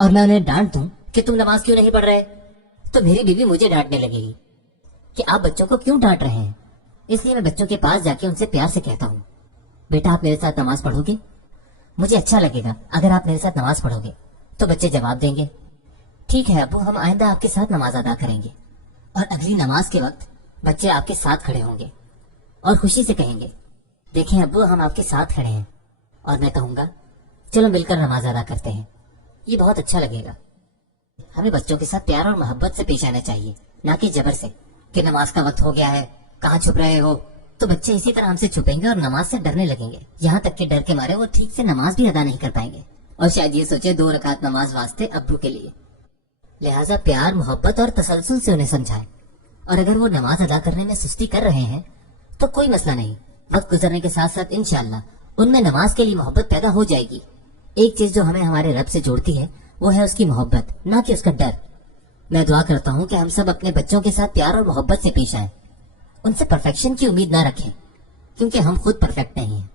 اور मैं उन्हें डांट दूं कि तुम नमाज क्यों नहीं पढ़ रहे, तो मेरी बीवी मुझे डांटने लगेगी कि आप बच्चों को क्यों डांट रहे हैं। इसलिए मैं बच्चों के पास जाके उनसे प्यार से कहता हूँ, बेटा आप मेरे साथ नमाज पढ़ोगे? मुझे अच्छा लगेगा अगर आप मेरे साथ नमाज पढ़ोगे। तो बच्चे जवाब देंगे, ठीक है अब्बू, हम आइंदा आपके साथ नमाज अदा करेंगे। और अगली नमाज के वक्त बच्चे आपके साथ खड़े होंगे और खुशी से कहेंगे, देखें अब्बू हम आपके साथ खड़े हैं। और मैं कहूंगा, चलो मिलकर नमाज अदा करते हैं। ये बहुत अच्छा लगेगा। हमें बच्चों के साथ प्यार और मोहब्बत से पेश आना चाहिए, ना कि जबर से कि नमाज का वक्त हो गया है, कहाँ छुप रहे हो। तो बच्चे इसी तरह हमसे छुपेंगे और नमाज से डरने लगेंगे, यहाँ तक कि डर के मारे वो ठीक से नमाज भी अदा नहीं कर पाएंगे और शायद ये सोचे 2 रकात नमाज वास्ते अब्बू के लिए। लिहाजा प्यार, मोहब्बत और तसलसल से उन्हें समझाएं। और अगर वो नमाज अदा करने में सुस्ती कर रहे हैं तो कोई मसला नहीं, वक्त गुजरने के साथ साथ इंशाअल्लाह उनमें नमाज के लिए मोहब्बत पैदा हो जाएगी। एक चीज जो हमें हमारे रब से जोड़ती है वो है उसकी मोहब्बत, ना कि उसका डर। मैं दुआ करता हूँ कि हम सब अपने बच्चों के साथ प्यार और मोहब्बत से पेश आए, उनसे परफेक्शन की उम्मीद ना रखें क्योंकि हम खुद परफेक्ट नहीं हैं।